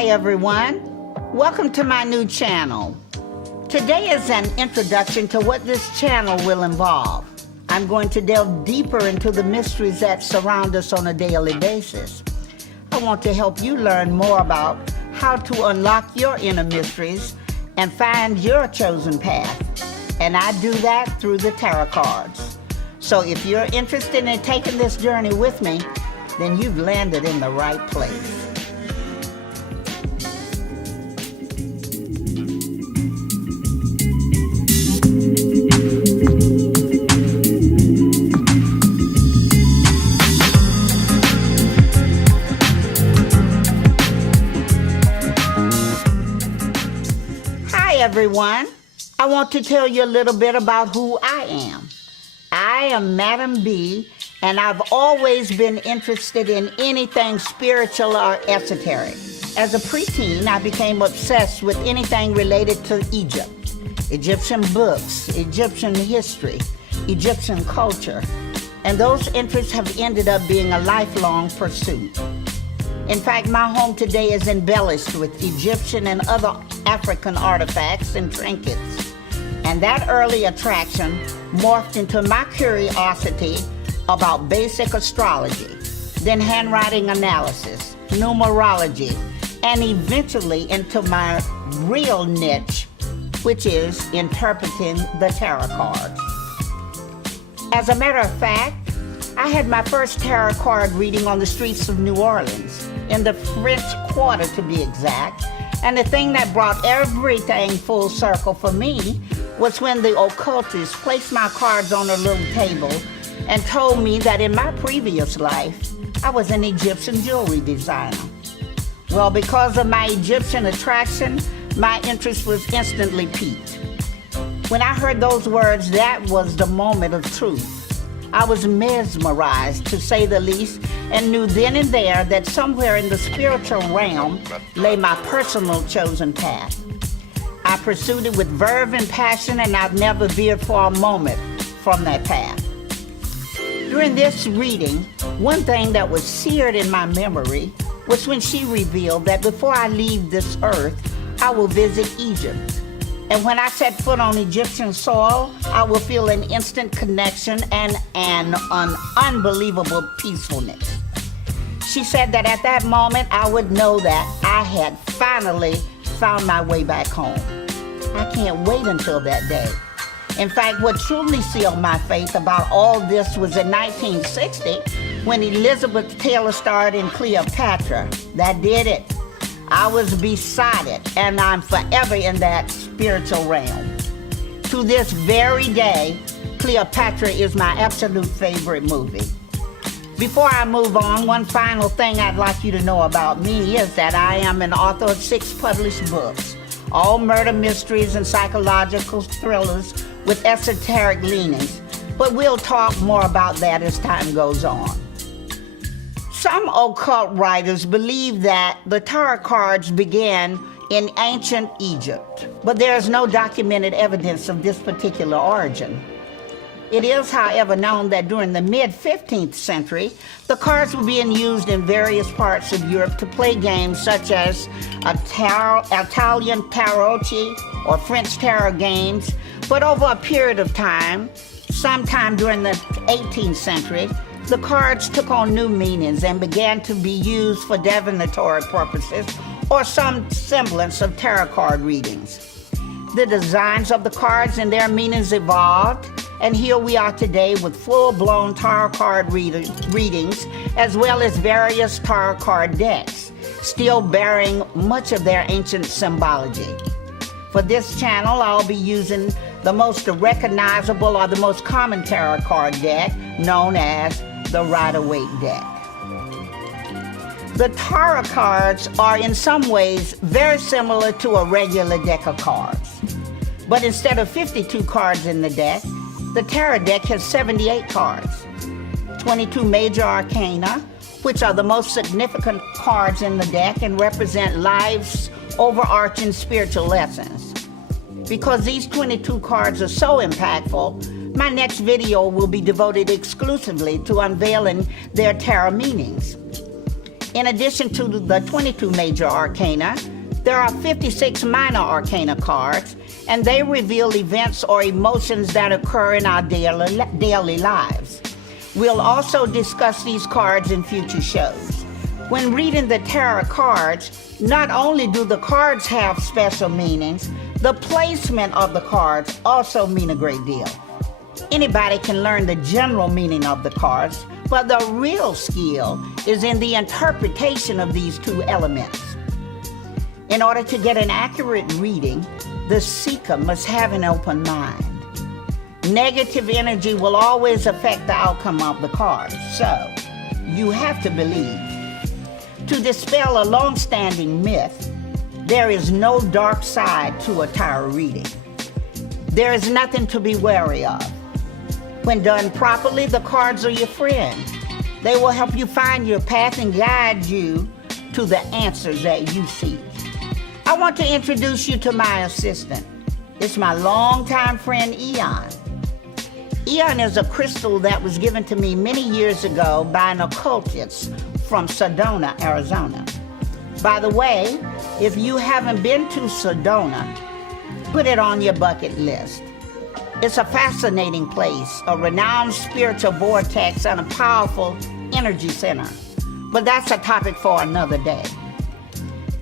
Hi everyone, welcome to my new channel. Today is an introduction to what this channel will involve. I'm going to delve deeper into the mysteries that surround us on a daily basis. I want to help you learn more about how to unlock your inner mysteries and find your chosen path. And I do that through the tarot cards. So if you're interested in taking this journey with me, then you've landed in the right place. Everyone, I want to tell you a little bit about who I am. I am Madam B, and I've always been interested in anything spiritual or esoteric. As a preteen, I became obsessed with anything related to Egypt, Egyptian books, Egyptian history, Egyptian culture, and those interests have ended up being a lifelong pursuit. In fact, my home today is embellished with Egyptian and other African artifacts and trinkets. And that early attraction morphed into my curiosity about basic astrology, then handwriting analysis, numerology, and eventually into my real niche, which is interpreting the tarot cards. As a matter of fact, I had my first tarot card reading on the streets of New Orleans, in the French Quarter to be exact, and the thing that brought everything full circle for me was when the occultist placed my cards on a little table and told me that in my previous life, I was an Egyptian jewelry designer. Well, because of my Egyptian attraction, my interest was instantly piqued. When I heard those words, that was the moment of truth. I was mesmerized, to say the least, and knew then and there that somewhere in the spiritual realm lay my personal chosen path. I pursued it with verve and passion, and I've never veered for a moment from that path. During this reading, one thing that was seared in my memory was when she revealed that before I leave this earth, I will visit Egypt. And when I set foot on Egyptian soil, I will feel an instant connection and an unbelievable peacefulness. She said that at that moment, I would know that I had finally found my way back home. I can't wait until that day. In fact, what truly sealed my faith about all this was in 1960, when Elizabeth Taylor starred in Cleopatra. That did it. I was beside it, and I'm forever in that spiritual realm. To this very day, Cleopatra is my absolute favorite movie. Before I move on, one final thing I'd like you to know about me is that I am an author of 6 published books, all murder mysteries and psychological thrillers with esoteric leanings, but we'll talk more about that as time goes on. Some occult writers believe that the tarot cards began in ancient Egypt, but there is no documented evidence of this particular origin. It is, however, known that during the mid-15th century, the cards were being used in various parts of Europe to play games such as Italian tarocchi or French tarot games, but over a period of time, sometime during the 18th century, the cards took on new meanings and began to be used for divinatory purposes or some semblance of tarot card readings. The designs of the cards and their meanings evolved, and here we are today with full-blown tarot card readings, as well as various tarot card decks, still bearing much of their ancient symbology. For this channel, I'll be using the most recognizable or the most common tarot card deck, known as the Rider Waite deck. The tarot cards are in some ways very similar to a regular deck of cards. But instead of 52 cards in the deck, the tarot deck has 78 cards, 22 major arcana, which are the most significant cards in the deck and represent life's overarching spiritual lessons. Because these 22 cards are so impactful, my next video will be devoted exclusively to unveiling their tarot meanings. In addition to the 22 major arcana, there are 56 minor arcana cards, and they reveal events or emotions that occur in our daily lives. We'll also discuss these cards in future shows. When reading the tarot cards, not only do the cards have special meanings, the placement of the cards also mean a great deal. Anybody can learn the general meaning of the cards, but the real skill is in the interpretation of these two elements. In order to get an accurate reading, the seeker must have an open mind. Negative energy will always affect the outcome of the cards, so you have to believe. To dispel a long-standing myth, there is no dark side to a tarot reading. There is nothing to be wary of. When done properly, the cards are your friend. They will help you find your path and guide you to the answers that you seek. I want to introduce you to my assistant. It's my longtime friend, EON. EON is a crystal that was given to me many years ago by an occultist from Sedona, Arizona. By the way, if you haven't been to Sedona, put it on your bucket list. It's a fascinating place, a renowned spiritual vortex, and a powerful energy center. But that's a topic for another day.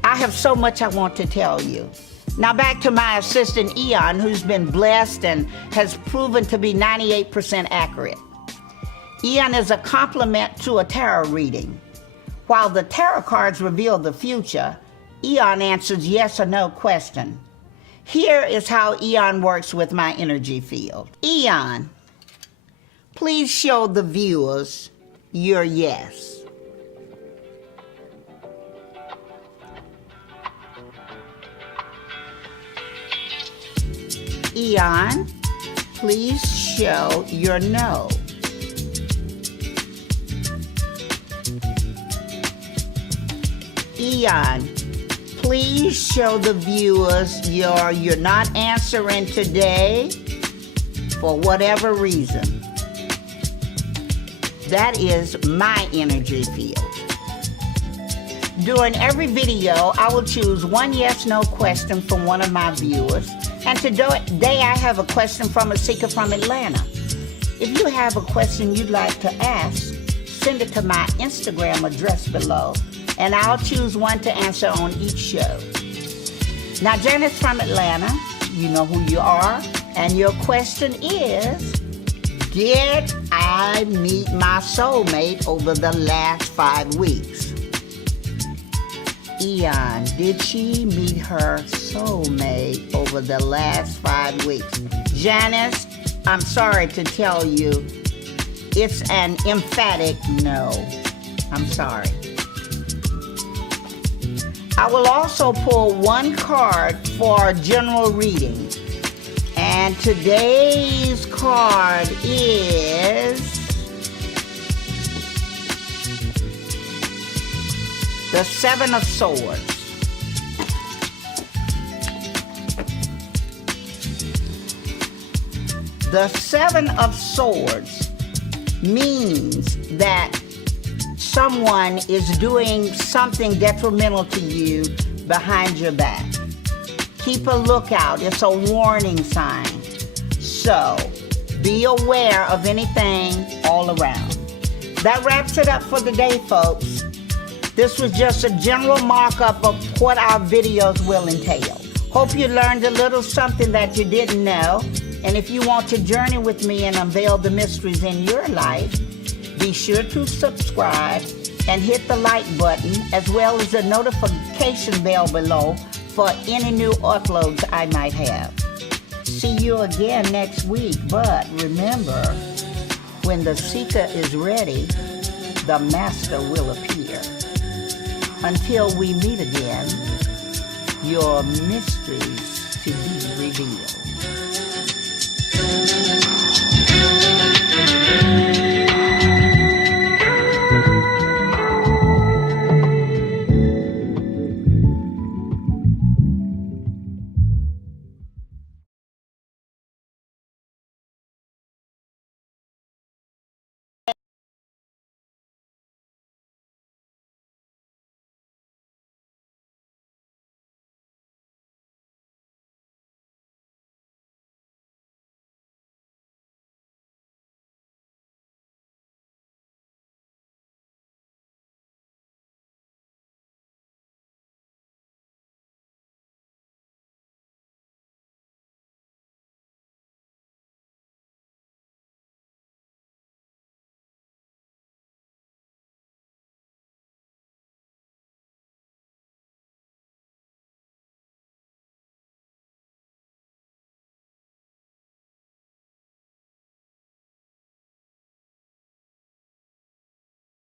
I have so much I want to tell you. Now back to my assistant EON, who's been blessed and has proven to be 98% accurate. EON is a complement to a tarot reading. While the tarot cards reveal the future, EON answers yes or no question. Here is how EON works with my energy field. EON, please show the viewers your yes. EON, please show your no. EON, please show the viewers you're not answering today for whatever reason. That is my energy field. During every video, I will choose one yes/no question from one of my viewers. And today I have a question from a seeker from Atlanta. If you have a question you'd like to ask, send it to my Instagram address below, and I'll choose one to answer on each show. Now, Janice from Atlanta, you know who you are, and your question is, did I meet my soulmate over the last 5 weeks? EON, did she meet her soulmate over the last 5 weeks? Janice, I'm sorry to tell you, it's an emphatic no. I'm sorry. I will also pull one card for a general reading. And today's card is the Seven of Swords. The Seven of Swords means that someone is doing something detrimental to you behind your back. Keep a lookout. It's a warning sign. So, be aware of anything all around. That wraps it up for the day, folks. This was just a general markup of what our videos will entail. Hope you learned a little something that you didn't know. And if you want to journey with me and unveil the mysteries in your life, be sure to subscribe and hit the like button, as well as the notification bell below for any new uploads I might have. See you again next week, but remember, when the seeker is ready, the master will appear. Until we meet again, your mysteries to be revealed.